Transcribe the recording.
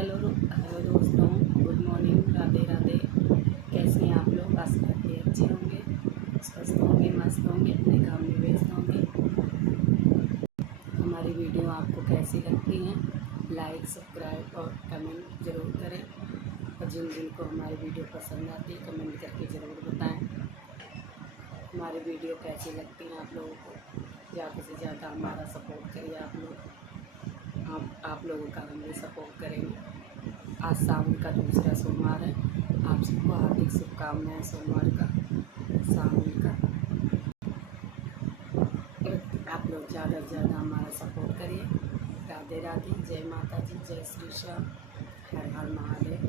Hello दोस्तों, good morning, Radhe Radhe. कैसे हैं आप लोग? आशा करते हैं अच्छे होंगे, स्वस्थ होंगे, मस्त होंगे, अपने काम में व्यस्त होंगे। हमारी वीडियो आपको कैसी लगती हैं? लाइक, सब्सक्राइब और कमेंट ज़रूर करें। और जिन जिनको हमारी वीडियो पसंद आती है कमेंट करके ज़रूर बताएं हमारी वीडियो कैसी लगती है आप लोगों को। ज़्यादा से ज़्यादा हमारा सपोर्ट करिए आप लोग। आप लोगों का हम भी सपोर्ट करेंगे। आज सावन का दूसरा सोमवार है। आप सबको हार्दिक शुभकामनाएं सोमवार का, सावन का। आप लोग ज़्यादा से ज़्यादा हमारा सपोर्ट करिए। राधे राधे, जय माता जी, जय श्री श्याम, हर हर महादेव।